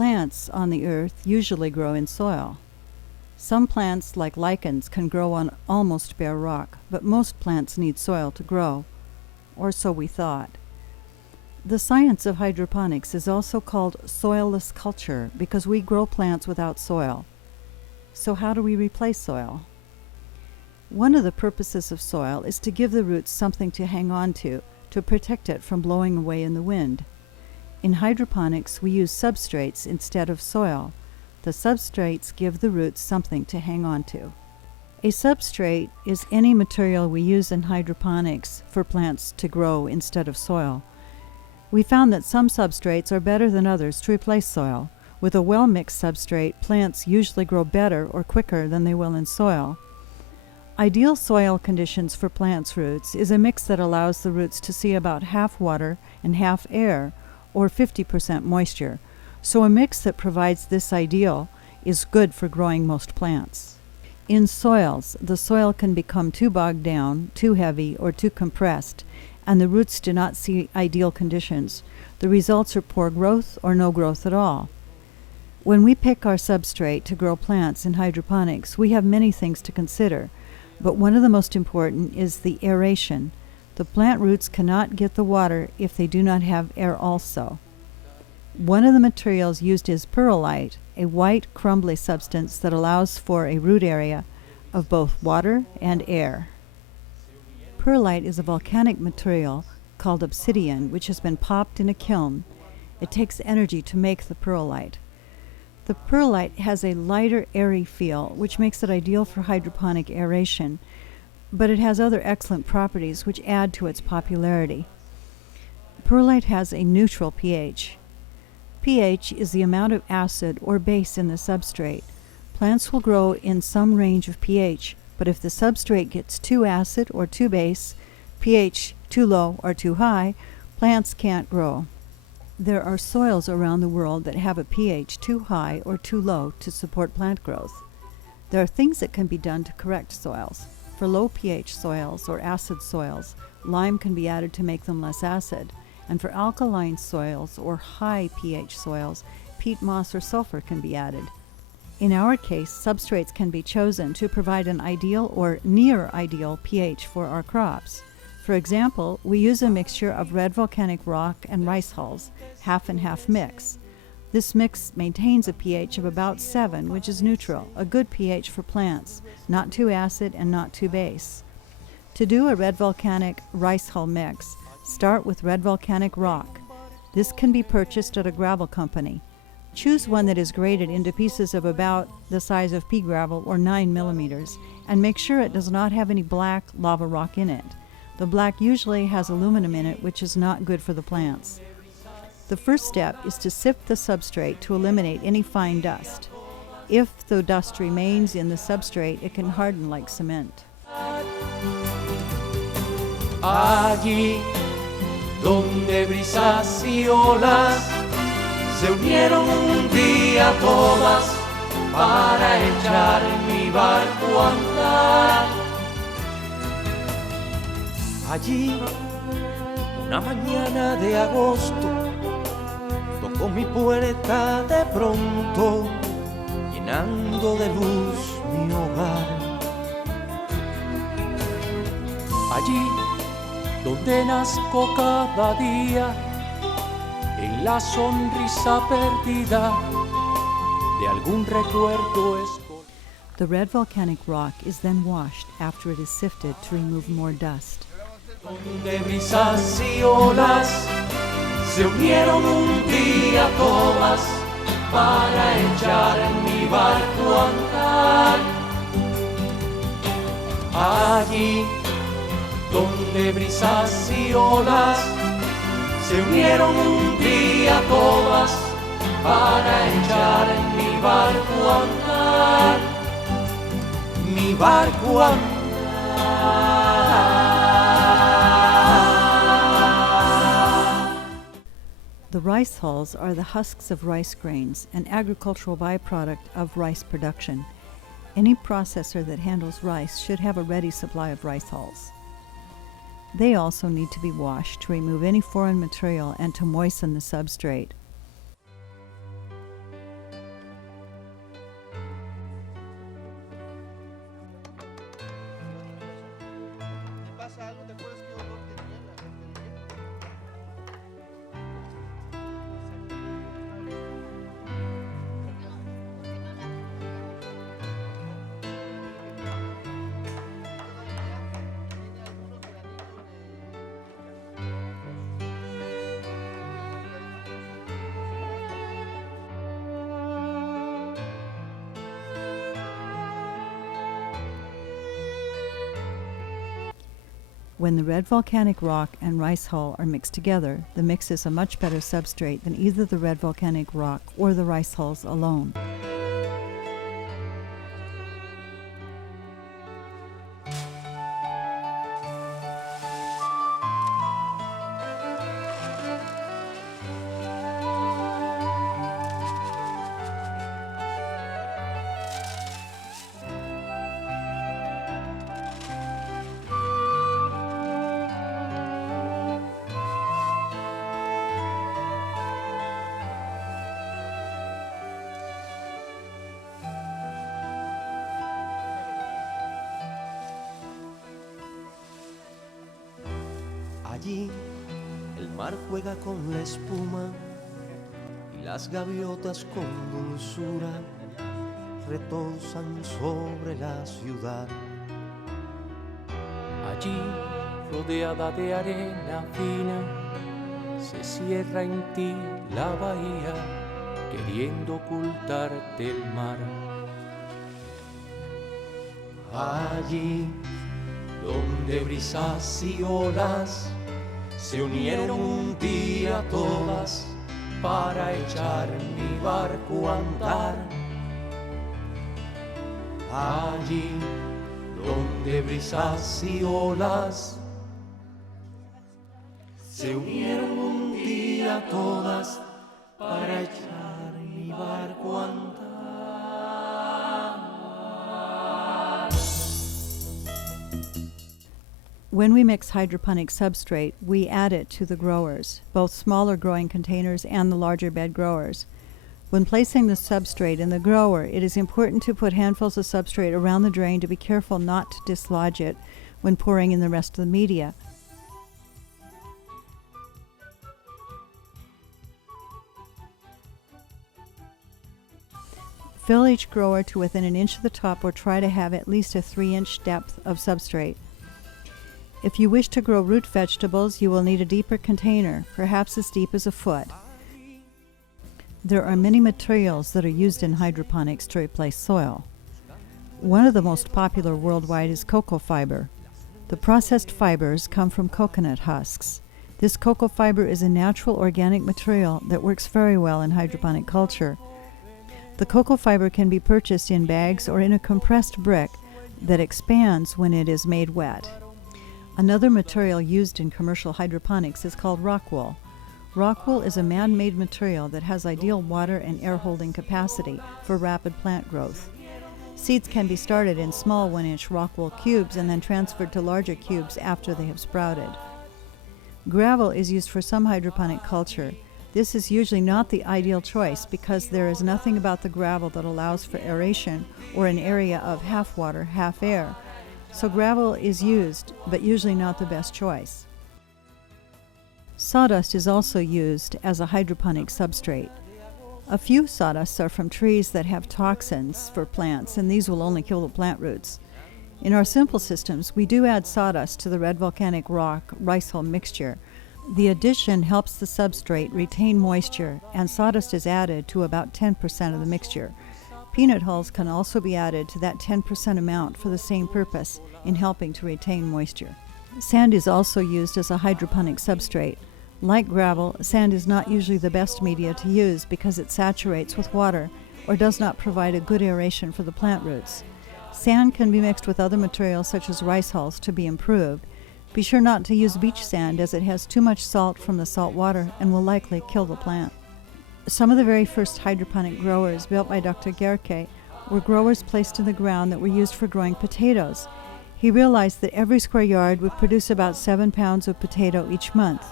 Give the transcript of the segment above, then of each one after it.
Plants on the earth usually grow in soil. Some plants, like lichens, can grow on almost bare rock, but most plants need soil to grow, or so we thought. The science of hydroponics is also called soilless culture because we grow plants without soil. So how do we replace soil? One of the purposes of soil is to give the roots something to hang on to protect it from blowing away in the wind. In hydroponics, we use substrates instead of soil. The substrates give the roots something to hang on to. A substrate is any material we use in hydroponics for plants to grow instead of soil. We found that some substrates are better than others to replace soil. With a well-mixed substrate, plants usually grow better or quicker than they will in soil. Ideal soil conditions for plants' roots is a mix that allows the roots to see about half water and half air, or 50% moisture. So a mix that provides this ideal is good for growing most plants. In soils, the soil can become too bogged down, too heavy, or too compressed, and the roots do not see ideal conditions. The results are poor growth or no growth at all. When we pick our substrate to grow plants in hydroponics, we have many things to consider, but one of the most important is the aeration. The plant roots cannot get the water if they do not have air also. One of the materials used is perlite, a white, crumbly substance that allows for a root area of both water and air. Perlite is a volcanic material called obsidian, which has been popped in a kiln. It takes energy to make the perlite. The perlite has a lighter, airy feel, which makes it ideal for hydroponic aeration, but it has other excellent properties which add to its popularity. Perlite has a neutral pH. pH is the amount of acid or base in the substrate. Plants will grow in some range of pH, but if the substrate gets too acid or too base, pH too low or too high, plants can't grow. There are soils around the world that have a pH too high or too low to support plant growth. There are things that can be done to correct soils. For low pH soils or acid soils, lime can be added to make them less acid, and for alkaline soils or high pH soils, peat moss or sulfur can be added. In our case, substrates can be chosen to provide an ideal or near ideal pH for our crops. For example, we use a mixture of red volcanic rock and rice hulls, half and half mix. This mix maintains a pH of about 7, which is neutral, a good pH for plants, not too acid and not too base. To do a red volcanic rice hull mix, start with red volcanic rock. This can be purchased at a gravel company. Choose one that is graded into pieces of about the size of pea gravel or 9 millimeters, and make sure it does not have any black lava rock in it. The black usually has aluminum in it, which is not good for the plants. The first step is to sift the substrate to eliminate any fine dust. If the dust remains in the substrate, it can harden like cement. Allí donde brisas y olas se unieron un día todas para echar mi barco a andar. Allí, una mañana de agosto, tocó mi puerta de pronto, llenando de luz mi hogar. Allí donde nazco cada día, en la sonrisa perdida de algún recuerdo escolar. The red volcanic rock is then washed after it is sifted to remove more dust. Donde brisas y olas se unieron un día todas para echar mi barco a andar. Allí donde brisas y olas se unieron un día todas para echar mi barco a andar. Mi barco a andar. The rice hulls are the husks of rice grains, an agricultural byproduct of rice production. Any processor that handles rice should have a ready supply of rice hulls. They also need to be washed to remove any foreign material and to moisten the substrate. When the red volcanic rock and rice hull are mixed together, the mix is a much better substrate than either the red volcanic rock or the rice hulls alone. Allí el mar juega con la espuma y las gaviotas con dulzura retosan sobre la ciudad. Allí, rodeada de arena fina, se cierra en ti la bahía, queriendo ocultarte el mar. Allí, donde brisas y olas se unieron un día todas para echar mi barco a andar. Allí donde brisas y olas se unieron un día todas para echar mi barco a andar. When we mix hydroponic substrate, we add it to the growers, both smaller growing containers and the larger bed growers. When placing the substrate in the grower, it is important to put handfuls of substrate around the drain to be careful not to dislodge it when pouring in the rest of the media. Fill each grower to within an inch of the top, or try to have at least a 3-inch depth of substrate. If you wish to grow root vegetables, you will need a deeper container, perhaps as deep as a foot. There are many materials that are used in hydroponics to replace soil. One of the most popular worldwide is cocoa fiber. The processed fibers come from coconut husks. This cocoa fiber is a natural organic material that works very well in hydroponic culture. The cocoa fiber can be purchased in bags or in a compressed brick that expands when it is made wet. Another material used in commercial hydroponics is called rock wool. Rock wool is a man-made material that has ideal water and air-holding capacity for rapid plant growth. Seeds can be started in small 1-inch rock wool cubes and then transferred to larger cubes after they have sprouted. Gravel is used for some hydroponic culture. This is usually not the ideal choice because there is nothing about the gravel that allows for aeration or an area of half water, half air. So gravel is used, but usually not the best choice. Sawdust is also used as a hydroponic substrate. A few sawdusts are from trees that have toxins for plants, and these will only kill the plant roots. In our simple systems, we do add sawdust to the red volcanic rock rice hull mixture. The addition helps the substrate retain moisture, and sawdust is added to about 10% of the mixture. Peanut hulls can also be added to that 10% amount for the same purpose in helping to retain moisture. Sand is also used as a hydroponic substrate. Like gravel, sand is not usually the best media to use because it saturates with water or does not provide a good aeration for the plant roots. Sand can be mixed with other materials such as rice hulls to be improved. Be sure not to use beach sand as it has too much salt from the salt water and will likely kill the plant. Some of the very first hydroponic growers built by Dr. Gerke were growers placed in the ground that were used for growing potatoes. He realized that every square yard would produce about 7 pounds of potato each month.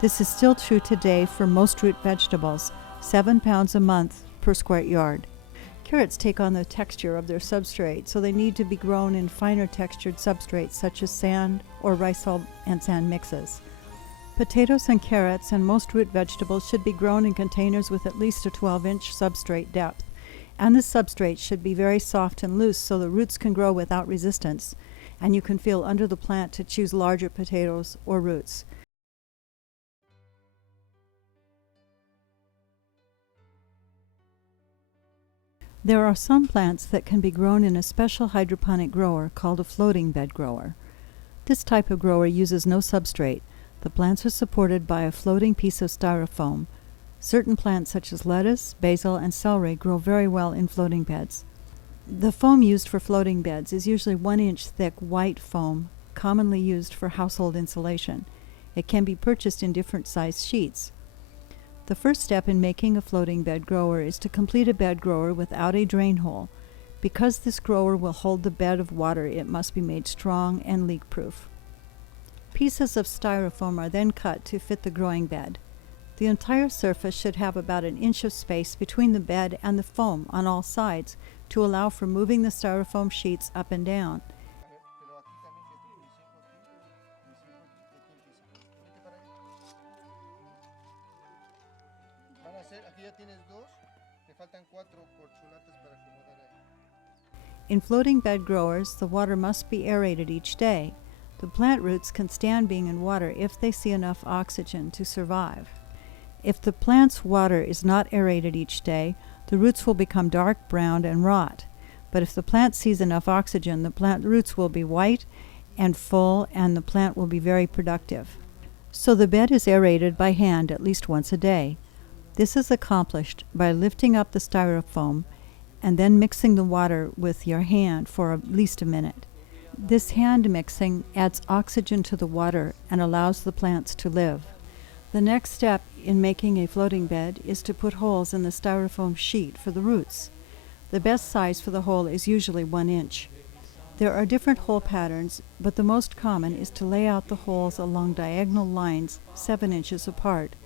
This is still true today for most root vegetables, 7 pounds a month per square yard. Carrots take on the texture of their substrate, so they need to be grown in finer textured substrates such as sand or rice hull and sand mixes. Potatoes and carrots and most root vegetables should be grown in containers with at least a 12-inch substrate depth. And the substrate should be very soft and loose so the roots can grow without resistance, and you can feel under the plant to choose larger potatoes or roots. There are some plants that can be grown in a special hydroponic grower called a floating bed grower. This type of grower uses no substrate. The plants are supported by a floating piece of styrofoam. Certain plants such as lettuce, basil, and celery grow very well in floating beds. The foam used for floating beds is usually 1-inch thick white foam, commonly used for household insulation. It can be purchased in different size sheets. The first step in making a floating bed grower is to complete a bed grower without a drain hole. Because this grower will hold the bed of water, it must be made strong and leak-proof. Pieces of styrofoam are then cut to fit the growing bed. The entire surface should have about 1 inch of space between the bed and the foam on all sides to allow for moving the styrofoam sheets up and down. In floating bed growers, the water must be aerated each day. The plant roots can stand being in water if they see enough oxygen to survive. If the plant's water is not aerated each day, the roots will become dark brown and rot. But if the plant sees enough oxygen, the plant roots will be white and full, and the plant will be very productive. So the bed is aerated by hand at least once a day. This is accomplished by lifting up the styrofoam and then mixing the water with your hand for at least a minute. This hand mixing adds oxygen to the water and allows the plants to live. The next step in making a floating bed is to put holes in the styrofoam sheet for the roots. The best size for the hole is usually 1 inch. There are different hole patterns, but the most common is to lay out the holes along diagonal lines 7 inches apart.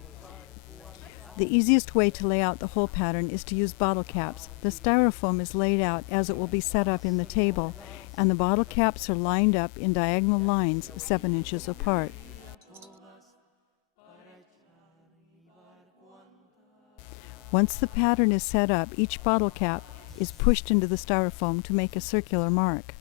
The easiest way to lay out the hole pattern is to use bottle caps. The styrofoam is laid out as it will be set up in the table, and the bottle caps are lined up in diagonal lines 7 inches apart. Once the pattern is set up, each bottle cap is pushed into the styrofoam to make a circular mark.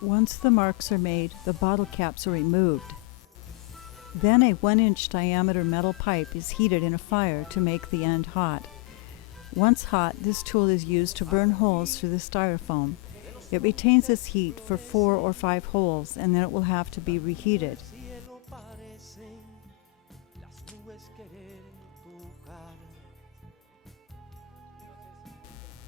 Once the marks are made, the bottle caps are removed. Then a 1-inch diameter metal pipe is heated in a fire to make the end hot. Once hot, this tool is used to burn holes through the styrofoam. It retains its heat for 4 or 5 holes, and then it will have to be reheated.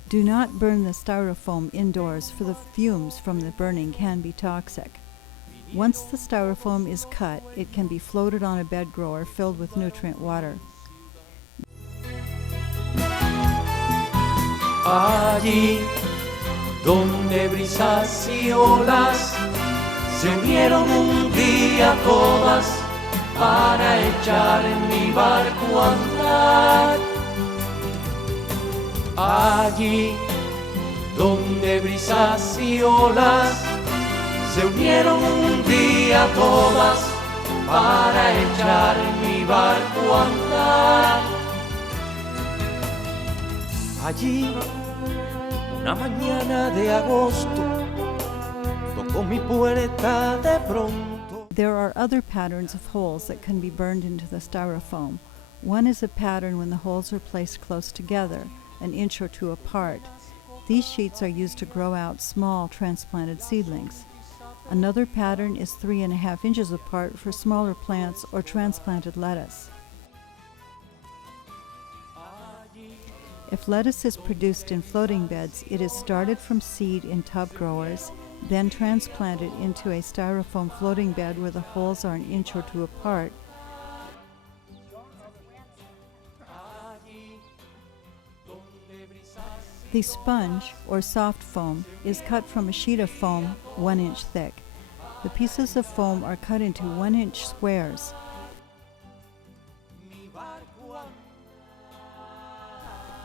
Do not burn the styrofoam indoors, for the fumes from the burning can be toxic. Once the styrofoam is cut, it can be floated on a bed grower filled with nutrient water. Allí donde brisas y olas se unieron un día todas para echar en mi barco a andar. Allí donde brisas y olas se unieron un día todas para echar en mi barco a andar. Allí, una mañana de agosto, tocó mi puerta de pronto. There are other patterns of holes that can be burned into the styrofoam. One is a pattern when the holes are placed close together, 1 inch or 2 apart. These sheets are used to grow out small transplanted seedlings. Another pattern is 3.5 inches apart for smaller plants or transplanted lettuce. If lettuce is produced in floating beds, it is started from seed in tub growers, then transplanted into a styrofoam floating bed where the holes are 1 inch or 2 apart. The sponge, or soft foam, is cut from a sheet of foam 1 inch thick. The pieces of foam are cut into 1-inch squares.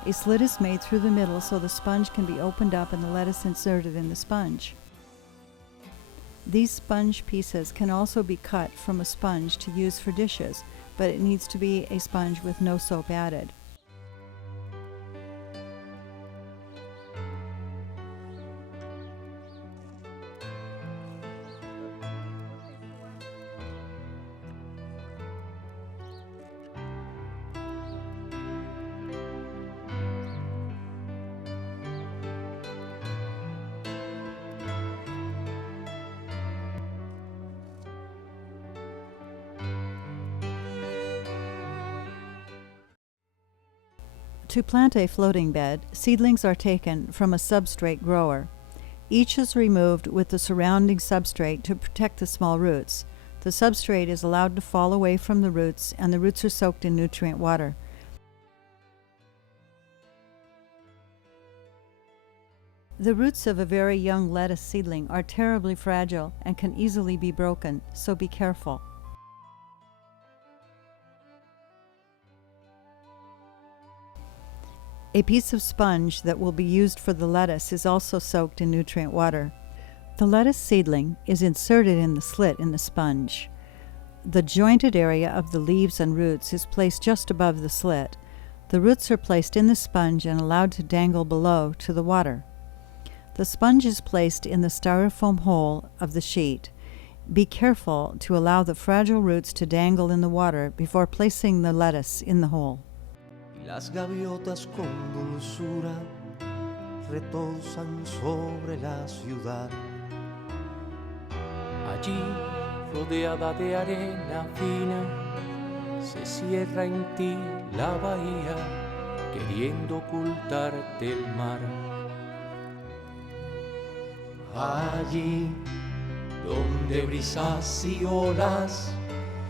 A slit is made through the middle so the sponge can be opened up and the lettuce inserted in the sponge. These sponge pieces can also be cut from a sponge to use for dishes, but it needs to be a sponge with no soap added. To plant a floating bed, seedlings are taken from a substrate grower. Each is removed with the surrounding substrate to protect the small roots. The substrate is allowed to fall away from the roots, and the roots are soaked in nutrient water. The roots of a very young lettuce seedling are terribly fragile and can easily be broken, so be careful. A piece of sponge that will be used for the lettuce is also soaked in nutrient water. The lettuce seedling is inserted in the slit in the sponge. The jointed area of the leaves and roots is placed just above the slit. The roots are placed in the sponge and allowed to dangle below to the water. The sponge is placed in the styrofoam hole of the sheet. Be careful to allow the fragile roots to dangle in the water before placing the lettuce in the hole. Y las gaviotas con dulzura retosan sobre la ciudad. Allí, rodeada de arena fina, se cierra en ti la bahía, queriendo ocultarte el mar. Allí donde brisas y olas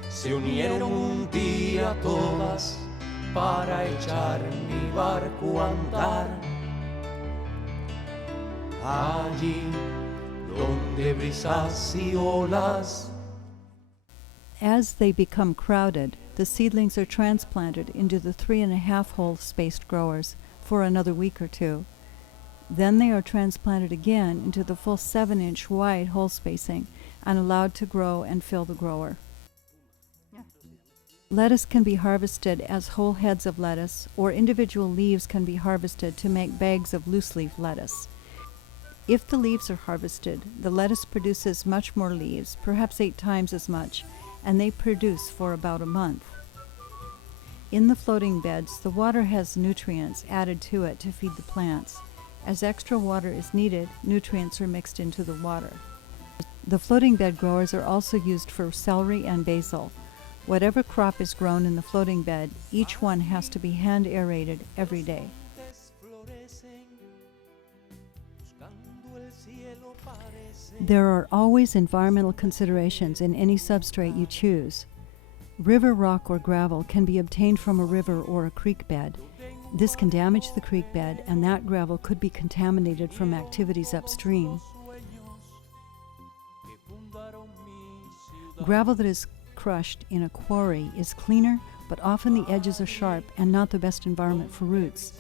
se unieron un día todas para echar mi barco a andar. Allí donde brisas y olas. As they become crowded, the seedlings are transplanted into the 3.5-hole spaced growers for another week or two. Then they are transplanted again into the full 7-inch wide hole spacing and allowed to grow and fill the grower. Lettuce can be harvested as whole heads of lettuce, or individual leaves can be harvested to make bags of loose-leaf lettuce. If the leaves are harvested, the lettuce produces much more leaves, perhaps 8 times as much, and they produce for about a month. In the floating beds, the water has nutrients added to it to feed the plants. As extra water is needed, nutrients are mixed into the water. The floating bed growers are also used for celery and basil. Whatever crop is grown in the floating bed, each one has to be hand aerated every day. There are always environmental considerations in any substrate you choose. River rock or gravel can be obtained from a river or a creek bed. This can damage the creek bed, and that gravel could be contaminated from activities upstream. Gravel that is crushed in a quarry is cleaner, but often the edges are sharp and not the best environment for roots.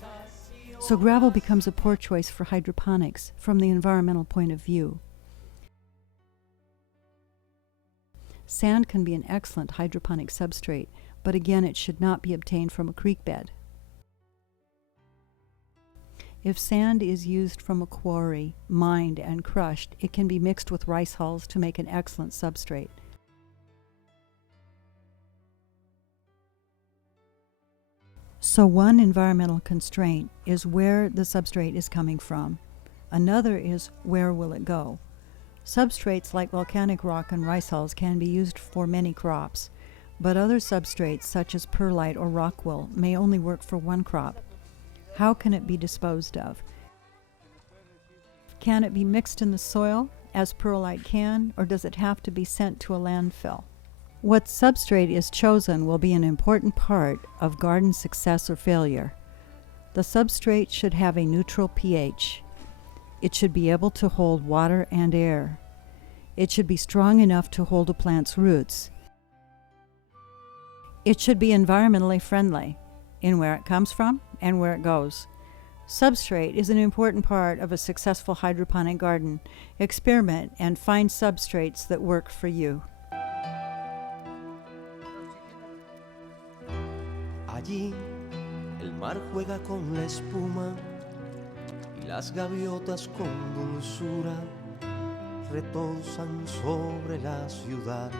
So gravel becomes a poor choice for hydroponics from the environmental point of view. Sand can be an excellent hydroponic substrate, but again it should not be obtained from a creek bed. If sand is used from a quarry, mined and crushed, it can be mixed with rice hulls to make an excellent substrate. So one environmental constraint is where the substrate is coming from. Another is where will it go. Substrates like volcanic rock and rice hulls can be used for many crops, but other substrates such as perlite or rockwool may only work for one crop. How can it be disposed of? Can it be mixed in the soil, as perlite can, or does it have to be sent to a landfill? What substrate is chosen will be an important part of garden success or failure. The substrate should have a neutral pH. It should be able to hold water and air. It should be strong enough to hold a plant's roots. It should be environmentally friendly in where it comes from and where it goes. Substrate is an important part of a successful hydroponic garden. Experiment and find substrates that work for you. Allí el mar juega con la espuma y las gaviotas con dulzura retosan sobre la ciudad.